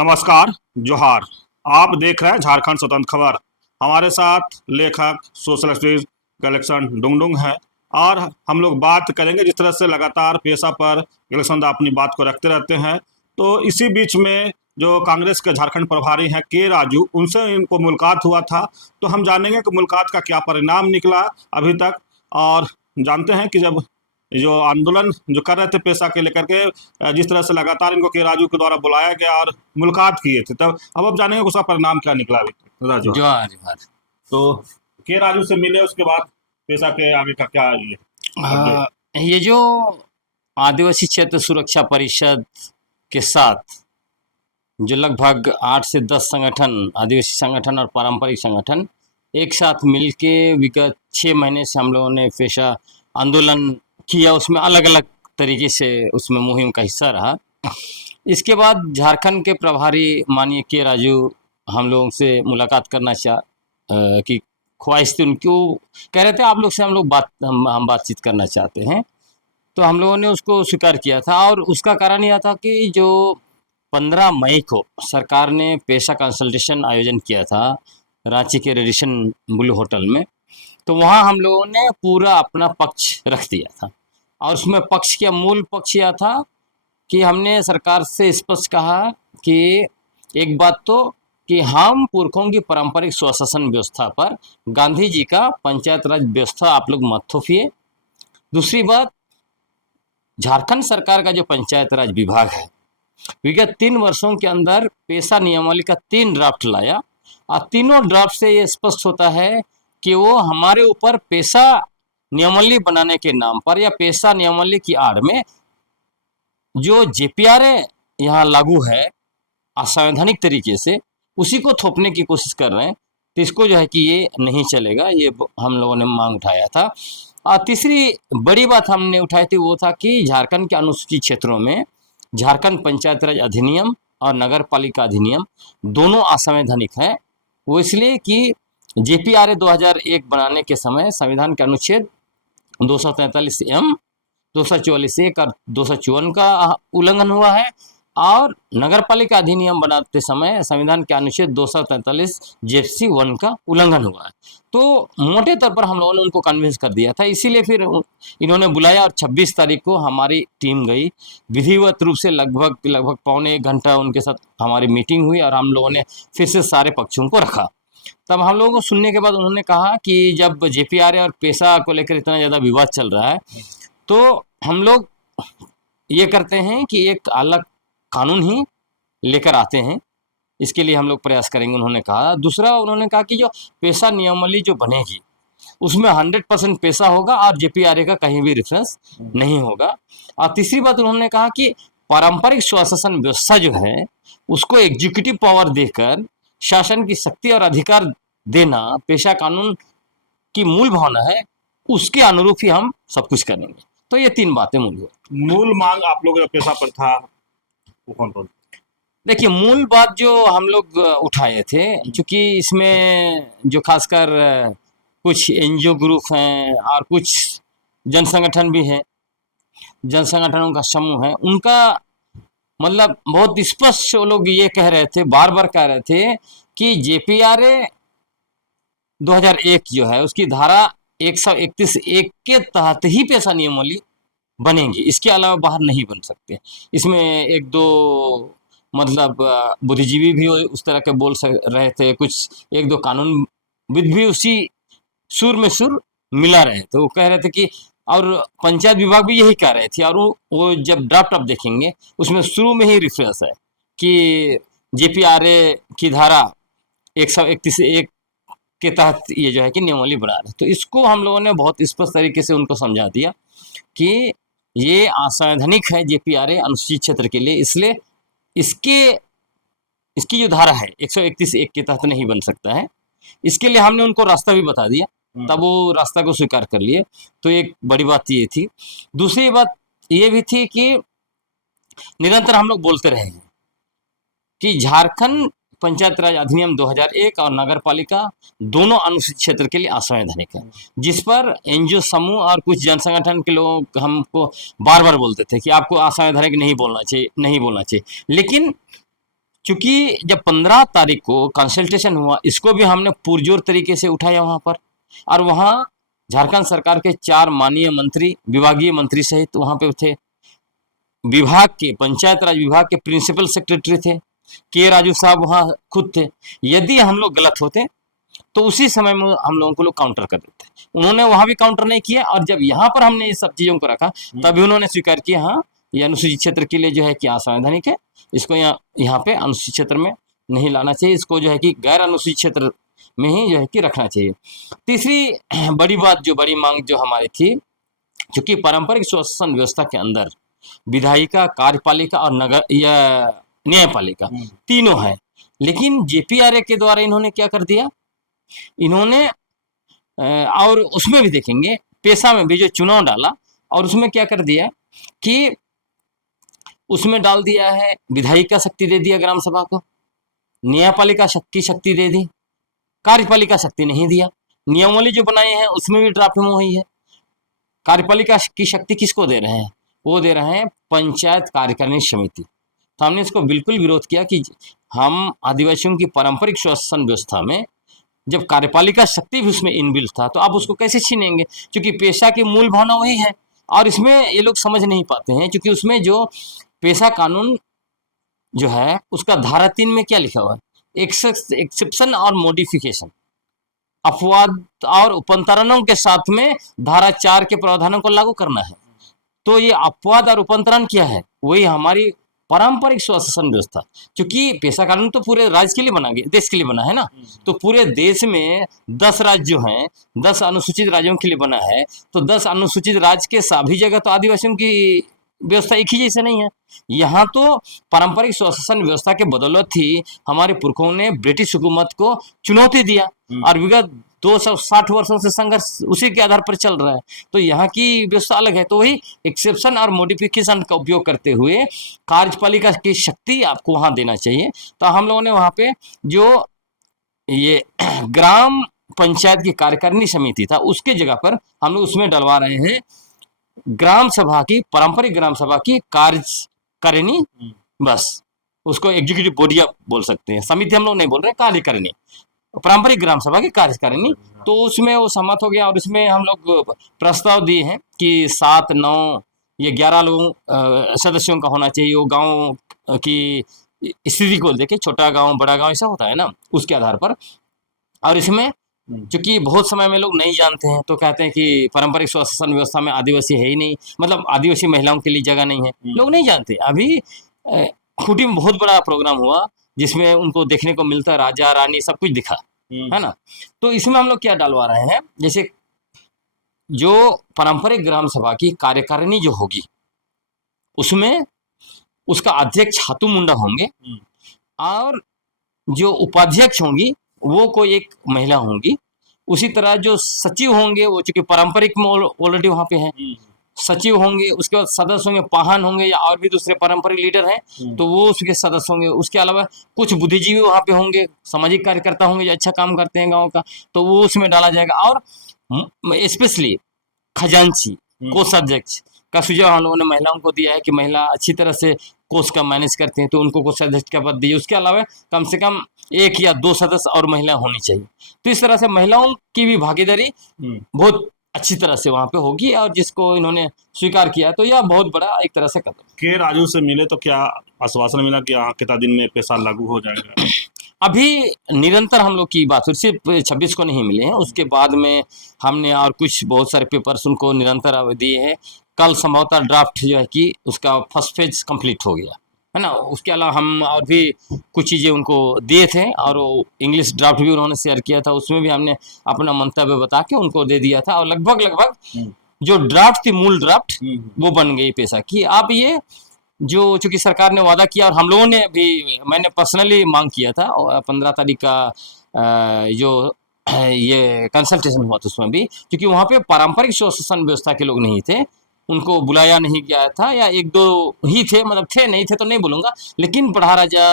नमस्कार, जोहार। आप देख रहे हैं झारखंड स्वतंत्र खबर। हमारे साथ लेखक सोशल एक्टिविस्ट कलेक्शन डुंगडुंग है और हम लोग बात करेंगे जिस तरह से लगातार पेशा पर कलेक्शन अपनी बात को रखते रहते हैं। तो इसी बीच में जो कांग्रेस के झारखंड प्रभारी हैं के राजू, उनसे इनको मुलाकात हुआ था। तो हम जानेंगे कि मुलाकात का क्या परिणाम निकला अभी तक, और जानते हैं कि जब जो आंदोलन जो कर रहे थे पेशा के लेकर के, जिस तरह से लगातार इनको के राजू के द्वारा बुलाया गया और मुलाकात किए थे, तब अब जानेंगे उसका परिणाम क्या निकला अभी तक। राजू, जोहार जोहार। तो के राजू से मिले, उसके बाद पेशा के आगे का क्या ये अपडेट? ये जो आदिवासी क्षेत्र सुरक्षा परिषद के साथ जो लगभग 8 से 10 संगठन, आदिवासी संगठन और पारंपरिक संगठन एक साथ मिलके विगत 6 महीने से हम लोगों ने पेशा आंदोलन किया, उसमें अलग अलग तरीके से उसमें मुहिम का हिस्सा रहा। इसके बाद झारखंड के प्रभारी माननीय के राजू हम लोगों से मुलाकात करना की ख्वाहिश थी उनकी। वो कह रहे थे आप लोग से हम बातचीत करना चाहते हैं, तो हम लोगों ने उसको स्वीकार किया था। और उसका कारण यह था कि जो 15 मई को सरकार ने पेशा कंसल्टेशन आयोजन किया था रांची के रेडिसन ब्लू होटल में, तो वहाँ हम लोगों ने पूरा अपना पक्ष रख दिया था। और उसमें पक्ष का मूल पक्ष यह था कि हमने सरकार से स्पष्ट कहा कि एक बात तो कि हम पुरखों की पारंपरिक स्वशासन व्यवस्था पर गांधी जी का पंचायत राज व्यवस्था आप लोग मत थोपिए। दूसरी बात, झारखंड सरकार का जो पंचायत राज विभाग है विगत 3 वर्षों के अंदर पेशा नियमावली का 3 ड्राफ्ट लाया, और तीनों ड्राफ्ट से ये स्पष्ट होता है कि वो हमारे ऊपर पेशा नियमावली बनाने के नाम पर या पेशा नियमावली की आड़ में जो जेपीआरए यहाँ लागू है असंवैधानिक तरीके से, उसी को थोपने की कोशिश कर रहे हैं। तो इसको जो है कि ये नहीं चलेगा, ये हम लोगों ने मांग उठाया था। और तीसरी बड़ी बात हमने उठाई थी वो था कि झारखंड के अनुसूचित क्षेत्रों में झारखंड पंचायत राज अधिनियम और नगर पालिका अधिनियम दोनों असंवैधानिक हैं। वो इसलिए कि जेपीआरए 2001 बनाने के समय संविधान के अनुच्छेद 243 244 और 254 का उल्लंघन हुआ है, और नगर पालिका अधिनियम बनाते समय संविधान के अनुच्छेद 243 जेपसी 1 का उल्लंघन हुआ है। तो मोटे तौर पर हम लोगों ने उनको कन्विंस कर दिया था, इसीलिए फिर इन्होंने बुलाया और 26 तारीख को हमारी टीम गई। विधिवत रूप से लगभग पौने 1 घंटा उनके साथ हमारी मीटिंग हुई और हम लोगों ने फिर से सारे पक्षों को रखा। तब हम लोगों को सुनने के बाद उन्होंने कहा कि जब जेपीआरए और पेशा को लेकर इतना ज़्यादा विवाद चल रहा है, तो हम लोग ये करते हैं कि एक अलग कानून ही लेकर आते हैं, इसके लिए हम लोग प्रयास करेंगे, उन्होंने कहा। दूसरा, उन्होंने कहा कि जो पेशा नियमावली जो बनेगी उसमें 100% पेशा होगा और जेपीआरए का कहीं भी रेफरेंस नहीं होगा। और तीसरी बात, उन्होंने कहा कि पारंपरिक स्वशासन व्यवस्था जो है उसको एग्जीक्यूटिव पावर देकर शासन की शक्ति और अधिकार देना पेशा कानून की मूल भावना है, उसके अनुरूप ही हम सब कुछ करेंगे। तो ये 3 बातें मूल मांग आप लोगों का पेशा पर था वो कौन कौन? देखिए, मूल बात जो हम लोग उठाए थे, क्योंकि इसमें जो खासकर कुछ एनजीओ ग्रुप हैं और कुछ जन संगठन भी हैं, जन संगठनों का समूह है, उनका मतलब बहुत स्पष्ट वो लोग ये कह रहे थे, बार बार कह रहे थे कि जेपीआरए 2001 जो है उसकी धारा 131(1) के तहत ही पेशा नियमावली बनेंगी, इसके अलावा बाहर नहीं बन सकते। इसमें एक दो मतलब बुद्धिजीवी भी उस तरह के बोल रहे थे, कुछ एक दो कानूनविद भी उसी सुर में सुर मिला रहे थे। वो कह रहे थे कि, और पंचायत विभाग भी यही कह रहे थे। और वो जब ड्राफ्ट आप देखेंगे उसमें शुरू में ही रेफरेंस है कि जेपीआरए की धारा 131(1) के तहत ये जो है कि नियमावली बना रहे। तो इसको हम लोगों ने बहुत स्पष्ट तरीके से उनको समझा दिया कि ये असंवैधानिक है जेपीआरए अनुसूचित क्षेत्र के लिए, इसलिए इसकी जो धारा है 131(1) के तहत नहीं बन सकता है। इसके लिए हमने उनको रास्ता भी बता दिया, तब वो रास्ता को स्वीकार कर लिए। तो एक बड़ी बात ये थी। दूसरी बात ये भी थी कि निरंतर हम लोग बोलते रहे हैं कि झारखंड पंचायत राज अधिनियम 2001 और नगर पालिका दोनों अनुसूचित क्षेत्र के लिए असंवैधानिक है, जिस पर एनजीओ समूह और कुछ जन संगठन के लोग हमको बार बार बोलते थे कि आपको असंवैधानिक नहीं बोलना चाहिए। लेकिन चूंकि जब 15 तारीख को कंसल्टेशन हुआ, इसको भी हमने पुरजोर तरीके से उठाया वहां पर, और वहां झारखंड सरकार के 4 माननीय मंत्री, विभागीय मंत्री सहित वहां पे थे। विभाग के, पंचायत राज विभाग के प्रिंसिपल सेक्रेटरी थे, के राजू साहब वहां खुद थे। यदि हम लोग गलत होते तो उसी समय में हम लोगों को लोग काउंटर कर देते। उन्होंने वहां भी काउंटर नहीं किया, और जब यहाँ पर हमने ये सब चीजों को रखा तभी उन्होंने स्वीकार किया, हाँ ये अनुसूचित क्षेत्र के लिए जो है कि असंवैधानिक है, इसको यहाँ पे अनुसूचित क्षेत्र में नहीं लाना चाहिए, इसको जो है कि गैर अनुसूचित क्षेत्र में ही जो है कि रखना चाहिए। तीसरी बड़ी बात, जो बड़ी मांग जो हमारी थी, चूंकि पारंपरिक सुशासन व्यवस्था के अंदर विधायिका, कार्यपालिका और नगर या न्यायपालिका तीनों है, लेकिन जेपीआरए के द्वारा इन्होंने क्या कर दिया, इन्होंने और उसमें भी देखेंगे पेशा में भी जो चुनाव डाला, और उसमें क्या कर दिया कि उसमें डाल दिया है विधायिका शक्ति दे दिया ग्राम सभा को, न्यायपालिका की शक्ति दे दी, कार्यपालिका शक्ति नहीं दिया। नियमावली जो बनाए हैं उसमें भी ड्राफ्ट में वही है। कार्यपालिका की शक्ति किसको दे रहे हैं, वो दे रहे हैं पंचायत कार्यकारिणी समिति। तो हमने इसको बिल्कुल विरोध किया कि हम आदिवासियों की पारंपरिक सुशासन व्यवस्था में जब कार्यपालिका शक्ति भी उसमें इनबिल्ट था, तो आप उसको कैसे छीनेंगे, क्योंकि पेशा की मूल भावना वही है। और इसमें ये लोग समझ नहीं पाते हैं, क्योंकि उसमें जो पेशा कानून जो है उसका धारा 3 में क्या लिखा हुआ है, एक्सेप्शन और मॉडिफिकेशन, अपवाद और उपंतरणों के साथ में धारा 4 के प्रावधानों को लागू करना है। तो ये अपवाद और उपंतरण क्या है, वही हमारी पारंपरिक सुशासन व्यवस्था। क्योंकि पेशा कानून तो पूरे राज्य के लिए बना गया, देश के लिए बना है ना, तो पूरे देश में 10 राज्य जो हैं, 10 अनुसूचित राज्यों के लिए बना है, तो 10 अनुसूचित राज्य के सभी जगह तो आदिवासियों की व्यवस्था एक ही जैसे नहीं है। यहाँ तो पारंपरिक सुशासन व्यवस्था के बदौलत ही हमारे पुरखों ने ब्रिटिश हुकूमत को चुनौती दिया, और विगत 260 वर्षों से संघर्ष उसी के आधार पर चल रहा है। तो यहाँ की व्यवस्था अलग है। तो वही एक्सेप्शन और मॉडिफिकेशन का उपयोग करते हुए कार्यपालिका की शक्ति आपको वहाँ देना चाहिए। तो हम लोगों ने वहाँ पे जो ये ग्राम पंचायत की कार्यकारिणी समिति था, उसके जगह पर हम लोग उसमें डलवा रहे हैं ग्राम सभा की, पारंपरिक ग्राम सभा की कार्यकारिणी, बस उसको एग्जीक्यूटिव बॉडी आप बोल सकते हैं, समिति हम लोग नहीं बोल रहे, कार्यकारिणी, पारंपरिक ग्राम सभा की कार्यकारिणी। तो उसमें वो सहमत हो गया, और उसमें हम लोग प्रस्ताव दिए हैं कि 7, 9 या 11 लोगों सदस्यों का होना चाहिए। वो गांव की स्थिति को देखे, छोटा गांव बड़ा गांव ऐसा होता है ना, उसके आधार पर। और इसमें क्योंकि बहुत समय में लोग नहीं जानते हैं, तो कहते हैं कि पारंपरिक सुशासन व्यवस्था में आदिवासी है ही नहीं, मतलब आदिवासी महिलाओं के लिए जगह नहीं है, लोग नहीं जानते। अभी खूंटी में बहुत बड़ा प्रोग्राम हुआ जिसमें उनको देखने को मिलता, राजा रानी सब कुछ दिखा, है ना। तो इसमें हम लोग क्या डालवा रहे हैं, जैसे जो पारंपरिक ग्राम सभा की कार्यकारिणी जो होगी, उसमें उसका अध्यक्ष हाथू मुंडा होंगे, और जो उपाध्यक्ष होंगी वो कोई एक महिला होंगी। उसी तरह जो सचिव होंगे, वो चूंकि पारंपरिक में ऑलरेडी वहां पे हैं, सचिव होंगे। उसके बाद सदस्य होंगे, पाहन होंगे, या और भी दूसरे पारंपरिक लीडर हैं तो वो उसके सदस्य होंगे। उसके अलावा कुछ बुद्धिजीवी वहां पे होंगे, सामाजिक कार्यकर्ता होंगे जो अच्छा काम करते हैं गाँव का, तो वो उसमें डाला जाएगा। और स्पेशली खजांची, कोषाध्यक्ष का सुझाव हम लोगों ने महिलाओं को दिया है कि महिला अच्छी तरह से कोष का मैनेज करते हैं, तो उनको कोषाध्यक्ष का पद दिए। उसके अलावा कम से कम 1 या 2 सदस्य और महिला होनी चाहिए। तो इस तरह से महिलाओं की भी भागीदारी बहुत अच्छी तरह से वहां पे होगी, और जिसको इन्होंने स्वीकार किया, तो यह बहुत बड़ा एक तरह से कदम। के राजू से मिले तो क्या आश्वासन मिला कि हाँ कितना दिन में पेशा लागू हो जाएगा? अभी निरंतर हम लोग की बात हुई, सिर्फ 26 को नहीं मिले हैं, उसके बाद में हमने और कुछ बहुत सारे पेपर्स उनको निरंतर दिए हैं। कल संभवतः ड्राफ्ट जो है कि उसका फर्स्ट फेज कंप्लीट हो गया है ना। उसके अलावा हम और भी कुछ चीज़ें उनको दिए थे, और वो इंग्लिश ड्राफ्ट भी उन्होंने शेयर किया था, उसमें भी हमने अपना मंतव्य बता के उनको दे दिया था। और लगभग जो ड्राफ्ट थी, मूल ड्राफ्ट, वो बन गई पेशा की। आप ये जो चूंकि सरकार ने वादा किया, और हम लोगों ने भी, मैंने पर्सनली मांग किया था, 15 तारीख का जो ये कंसल्टेशन हुआ था उसमें भी, क्योंकि वहाँ पे पारंपरिक सुशासन व्यवस्था के लोग नहीं थे, उनको बुलाया नहीं गया था, या 1-2 ही थे, मतलब थे नहीं थे तो नहीं बोलूँगा, लेकिन पढ़ा राजा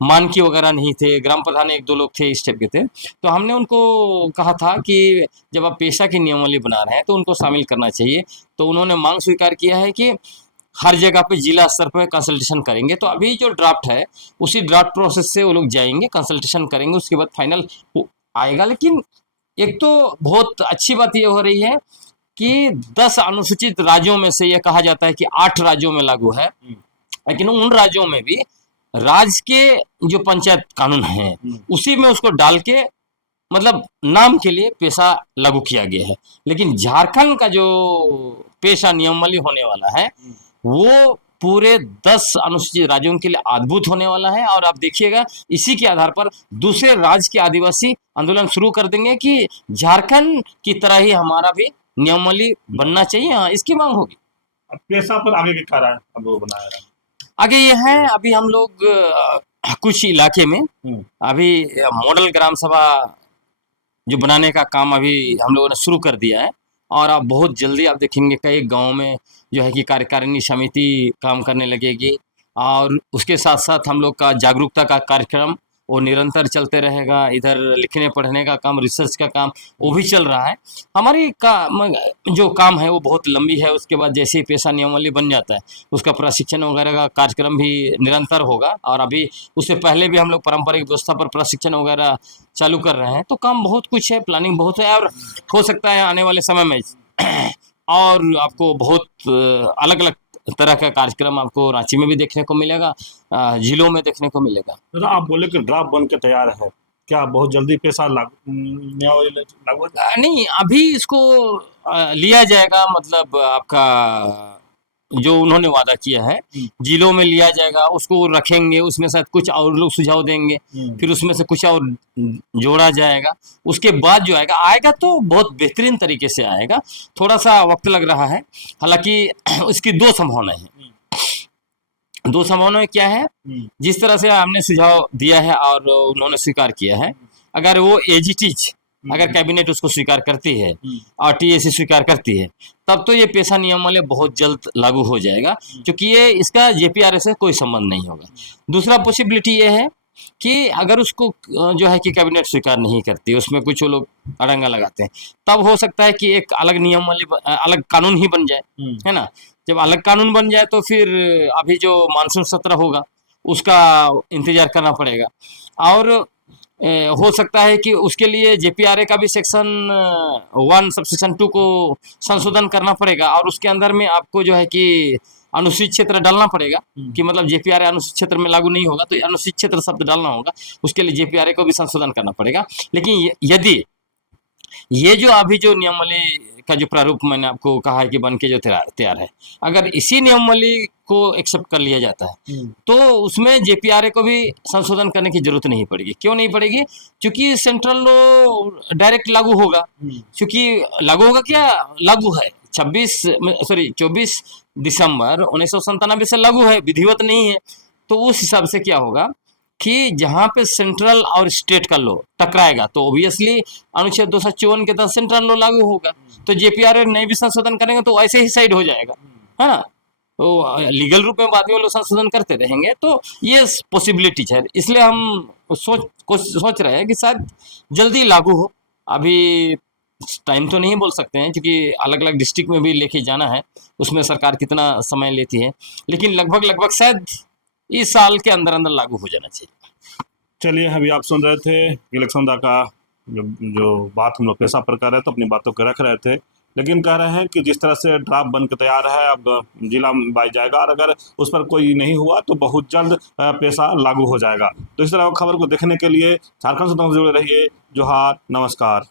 मानकी वगैरह नहीं थे, ग्राम प्रधान 1-2 लोग थे, इस टाइप के थे। तो हमने उनको कहा था कि जब आप पेशा की नियमावली बना रहे हैं तो उनको शामिल करना चाहिए। तो उन्होंने मांग स्वीकार किया है कि हर जगह पे जिला स्तर पर कंसल्टेशन करेंगे। तो अभी जो ड्राफ्ट है उसी ड्राफ्ट प्रोसेस से वो लोग जाएंगे, कंसल्टेशन करेंगे, उसके बाद फाइनल आएगा। लेकिन एक तो बहुत अच्छी बात ये हो रही है कि 10 अनुसूचित राज्यों में से ये कहा जाता है कि 8 राज्यों में लागू है, लेकिन उन राज्यों में भी राज्य के जो पंचायत कानून है उसी में उसको डाल के मतलब नाम के लिए पेशा लागू किया गया है। लेकिन झारखंड का जो पेशा नियमावली होने वाला है वो पूरे 10 अनुसूचित राज्यों के लिए अद्भुत होने वाला है। और आप देखिएगा इसी के आधार पर दूसरे राज्य के आदिवासी आंदोलन शुरू कर देंगे कि झारखंड की तरह ही हमारा भी नियमावली बनना चाहिए। हाँ, इसकी मांग होगी। अब पेशा पर आगे के कारण अब वो बनाया रहा आगे ये है, अभी हम लोग कुछ इलाके में है। अभी मॉडल ग्राम सभा जो बनाने का काम अभी हम लोगों ने शुरू कर दिया है। और अब बहुत जल्दी आप देखेंगे कई गांव में जो है कि कार्यकारिणी समिति काम करने लगेगी। और उसके साथ साथ हम लोग का जागरूकता का कार्यक्रम वो निरंतर चलते रहेगा। इधर लिखने पढ़ने का काम, रिसर्च का काम वो भी चल रहा है। हमारी जो काम है वो बहुत लंबी है। उसके बाद जैसे ही पेशा नियमावली बन जाता है उसका प्रशिक्षण वगैरह का कार्यक्रम भी निरंतर होगा। और अभी उससे पहले भी हम लोग पारंपरिक व्यवस्था पर प्रशिक्षण वगैरह चालू कर रहे हैं। तो काम बहुत कुछ है, प्लानिंग बहुत है। और हो सकता है आने वाले समय में और आपको बहुत अलग अलग तरह का कार्यक्रम आपको रांची में भी देखने को मिलेगा, जिलों में देखने को मिलेगा। तो आप बोले कि ड्राफ्ट बन के तैयार है, क्या बहुत जल्दी पेशा लागू लागू हो जाएगा? नहीं, अभी इसको लिया जाएगा, मतलब आपका जो उन्होंने वादा किया है जिलों में लिया जाएगा, उसको रखेंगे, उसमें शायद कुछ और लोग सुझाव देंगे, फिर उसमें से कुछ और जोड़ा जाएगा। उसके बाद जो आएगा तो बहुत बेहतरीन तरीके से आएगा। थोड़ा सा वक्त लग रहा है, हालांकि उसकी 2 संभावनाएं हैं। 2 संभावनाएं क्या है? जिस तरह से हमने सुझाव दिया है और उन्होंने स्वीकार किया है, अगर वो एज इट इज अगर कैबिनेट उसको स्वीकार करती है और टीएसी स्वीकार करती है तब तो ये पेशा नियमावली बहुत जल्द लागू हो जाएगा, क्योंकि ये इसका जेपीआरएस से कोई संबंध नहीं होगा। दूसरा पॉसिबिलिटी ये है कि अगर उसको जो है कि कैबिनेट स्वीकार नहीं करती, उसमें कुछ वो लोग अड़ंगा लगाते हैं, तब हो सकता है कि एक अलग नियमावली, अलग कानून ही बन जाए, है ना। जब अलग कानून बन जाए तो फिर अभी जो मानसून सत्र होगा उसका इंतजार करना पड़ेगा। और हो सकता है कि उसके लिए जेपीआरए का भी सेक्शन 1 सबसेक्शन 2 को संशोधन करना पड़ेगा। और उसके अंदर में आपको जो है कि अनुसूचित क्षेत्र डालना पड़ेगा कि मतलब जेपीआरए अनुसूचित क्षेत्र में लागू नहीं होगा, तो अनुसूचित क्षेत्र शब्द डालना होगा। उसके लिए जेपीआरए को भी संशोधन करना पड़ेगा। लेकिन यदि ये जो अभी जो नियमावली का जो प्रारूप मैंने आपको कहा है कि बन के जो तैयार है, अगर इसी नियमावली को एक्सेप्ट कर लिया जाता है तो उसमें जेपीआरए को भी संशोधन करने की जरूरत नहीं पड़ेगी। क्यों नहीं पड़ेगी? क्योंकि सेंट्रल लॉ डायरेक्ट लागू होगा। क्योंकि लागू होगा क्या, लागू है 24 दिसंबर 1997 से लागू है, विधिवत नहीं है। तो उस हिसाब से क्या होगा कि जहां पे सेंट्रल और स्टेट का लॉ टकराएगा तो ऑब्वियसली अनुच्छेद 254 के तहत सेंट्रल लॉ लागू होगा। तो जेपीआरए नहीं भी संशोधन करेंगे तो ऐसे ही साइड हो जाएगा, है ना। तो लीगल रूप में बाद में वो लोग संशोधन करते रहेंगे। तो ये पॉसिबिलिटीज है, इसलिए हम सोच रहे हैं कि शायद जल्दी लागू हो। अभी टाइम तो नहीं बोल सकते हैं क्योंकि अलग अलग डिस्ट्रिक्ट में भी लेके जाना है, उसमें सरकार कितना समय लेती है, लेकिन लगभग शायद इस साल के अंदर अंदर लागू हो जाना चाहिए। चलिए, अभी आप सुन रहे थे इलेक्शन का जो बात हम लोग पेशा पर कर रहे थे, अपनी बातों को रख रहे थे, लेकिन कह रहे हैं कि जिस तरह से ड्राफ्ट बन के तैयार है अब जिला बाई जाएगा और अगर उस पर कोई नहीं हुआ तो बहुत जल्द पेशा लागू हो जाएगा। तो इस तरह खबर को देखने के लिए झारखंड से जुड़े रहिए। जोहार, नमस्कार।